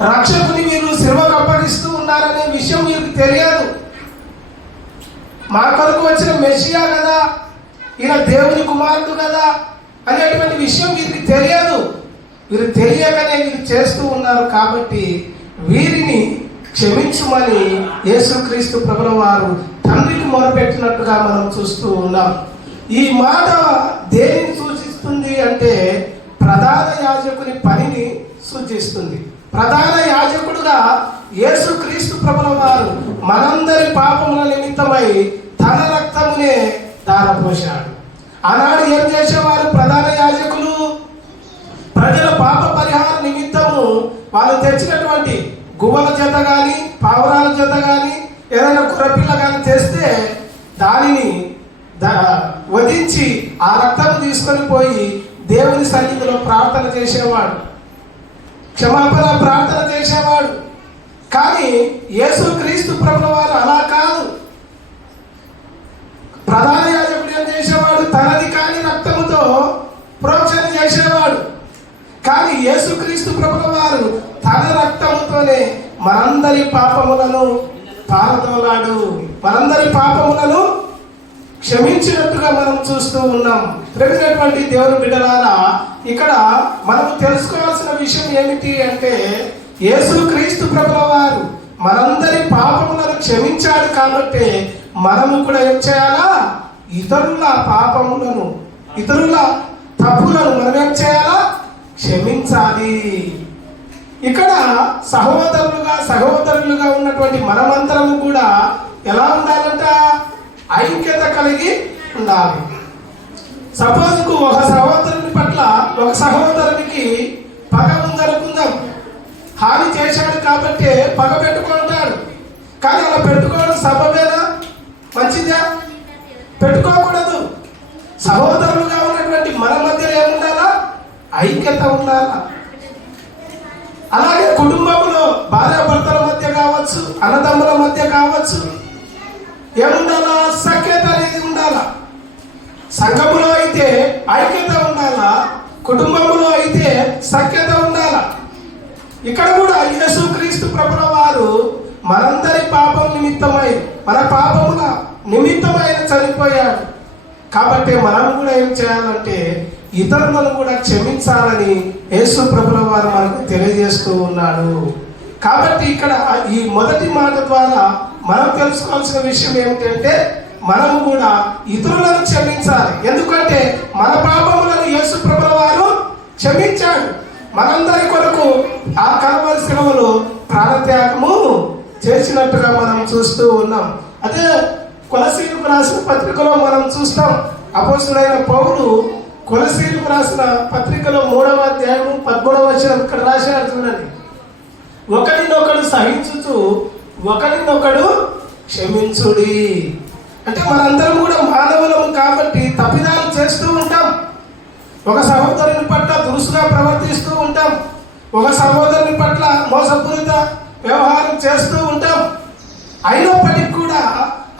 రక్షకుని వీరు శిలువకు అప్పగిస్తూ ఉన్నారనే విషయం వీరికి తెలియదు. మా కొరకు వచ్చిన మెస్సియా కదా, ఈయన దేవుని కుమారుడు కదా అనేటువంటి విషయం వీరికి తెలియదు. వీరు తెలియకనే వీరు చేస్తూ ఉన్నారు. కాబట్టి వీరిని క్షమించుమని యేసుక్రీస్తు ప్రభుల వారు తండ్రికి మొరపెట్టినట్టుగా మనం చూస్తూ ఉన్నాం. ఈ మాట దేనిని సూచిస్తుంది అంటే ప్రధాన యాజకుని పనిని సూచిస్తుంది. ప్రధాన యాజకుడుగా యేసుక్రీస్తు ప్రభుల వారు మనందరి పాపముల నిమిత్తమై తన రక్తమునే ధారపోశాడు. ఆనాడు ఏం చేసేవారు ప్రధాన యాజకులు? ప్రజల పాప పరిహార నిమిత్తము వాళ్ళు తెచ్చినటువంటి గువ్వల జత కానీ పావురాల జత కానీ ఏదైనా కుర్రపిల్ల కానీ తెస్తే దానిని వధించి ఆ రక్తం తీసుకొని పోయి దేవుని సన్నిధిలో ప్రార్థన చేసేవాడు, క్షమాపణ ప్రార్థన చేసేవాడు. కానీ యేసుక్రీస్తు ప్రభుల వారు అలా కాదు. ప్రధాన యాజకుడు ఏం చేసేవాడు? తనది కాని రక్తముతో ప్రోక్షణ చేసేవాడు. కానీ యేసుక్రీస్తు ప్రభుల వారు తన రక్తముతోనే మనందరి పాపములను పారదోలాడు, మనందరి పాపములను క్షమించినట్టుగా మనం చూస్తూ ఉన్నాం. ప్రేమైనటువంటి దేవుని బిడ్డలారా, ఇక్కడ మనం తెలుసుకోవాల్సిన విషయం ఏమిటి అంటే యేసుక్రీస్తు ప్రభుల వారు మనందరి పాపములను క్షమించాడు. కాబట్టి మనము కూడా ఏం చేయాలా? ఇతరుల పాపములను, ఇతరుల తప్పులను మనం ఏం చేయాలా? క్షమించాలి. ఇక్కడ సహోదరులుగా ఉన్నటువంటి మనమంతరము కూడా ఎలా ఉండాలంట? ఐక్యత కలిగి ఉండాలి. సపోజ్ ఒక సహోదరుని పట్ల ఒక సహోదరునికి పగ ఉందనుకుందాం. హాని చేశాడు కాబట్టి పగ పెట్టుకుంటాడు. కానీ అలా పెట్టుకోవడం సబబేనా? మంచిదా? పెట్టుకోకూడదు. సహోదరులుగా ఉన్నటువంటి మన మధ్య ఏముండాలా? ఐక్యత ఉండాలా. అలాగే కుటుంబంలో భార్యాభర్తల మధ్య కావచ్చు, అన్నదమ్ముల మధ్య కావచ్చు, ఏముండాలా? సఖ్యత అనేది ఉండాలా. సంఘములో అయితే ఐక్యత ఉండాలా, కుటుంబంలో అయితే సఖ్యత ఉండాలా. ఇక్కడ కూడా యేసుక్రీస్తు ప్రభుల వారు మనందరి పాపం నిమిత్తమై, మన పాపముల నిమిత్తమై చనిపోయాడు. కాబట్టి మనం కూడా ఏం చేయాలంటే ఇతరులను కూడా క్షమించాలని యేసు ప్రభుల వారు మనకు తెలియజేస్తూ ఉన్నాడు. కాబట్టి ఇక్కడ ఈ మొదటి మాట ద్వారా మనం తెలుసుకోవాల్సిన విషయం ఏమిటంటే మనము కూడా ఇతరులను క్షమించాలి. ఎందుకంటే మన పాపములను యేసు ప్రభుల వారు క్షమించాడు. మనందరి కొరకు ఆ కల్వరి శిలువలో ప్రాణత్యాగము చేసినట్టుగా మనం చూస్తూ ఉన్నాం. అదే కొలసీలకు రాసిన పత్రికలో మనం చూస్తాం. అపోస్తులైన పౌలు కొలసీలకు రాసిన పత్రికలో 3వ అధ్యాయము 13వ వచనం ఇక్కడ రాశారు. చూడండి, ఒకరినొకడు సహించుతూ ఒకరినొకడు క్షమించుడి. అంటే మనందరం కూడా మానవులము కాబట్టి తప్పిదాలు చేస్తూ ఉంటాం. ఒక సహోదరుని పట్ల దురుసుగా ప్రవర్తిస్తూ ఉంటాం. ఒక సహోదరుని పట్ల మోసపూరిత వ్యవహారం చేస్తూ ఉంటాం. అయినప్పటికీ కూడా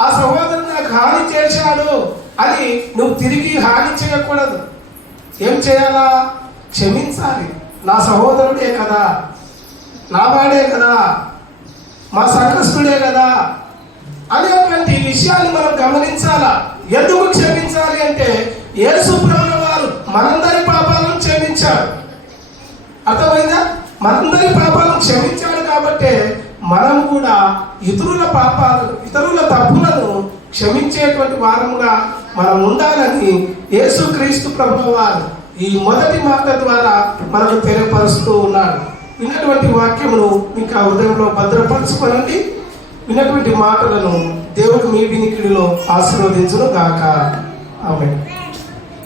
ఆ సహోదరుడు నాకు హాని చేశాడు అని నువ్వు తిరిగి హాని చేయకూడదు. ఏం చేయాలా? క్షమించాలి. నా సహోదరుడే కదా, నా వాడే కదా, మా సంఘస్థుడే కదా అనేటువంటి విషయాన్ని మనం గమనించాలా. ఎందుకు క్షమించాలి అంటే యేసు ప్రభుల వారు మనందరి పాపాలను క్షమించాడు. అర్థమైందా? మనందరి పాపాలను క్షమించాడు కాబట్టి మనం కూడా ఇతరుల పాపాలను, ఇతరుల తప్పులను క్షమించేటువంటి వారముగా మనం ఉండాలని యేసుక్రీస్తు ప్రభుల వారు ఈ మొదటి మాట ద్వారా మనకు తెలియపరుస్తూ ఉన్నాడు. విన్నటువంటి వాక్యమును మీకు ఆ హృదయంలో భద్రపరచుకోనండి. విన్నటువంటి మాటలను దేవుడు మీ వినికిడిలో ఆశీర్వదించును గాక. ఆమేన్.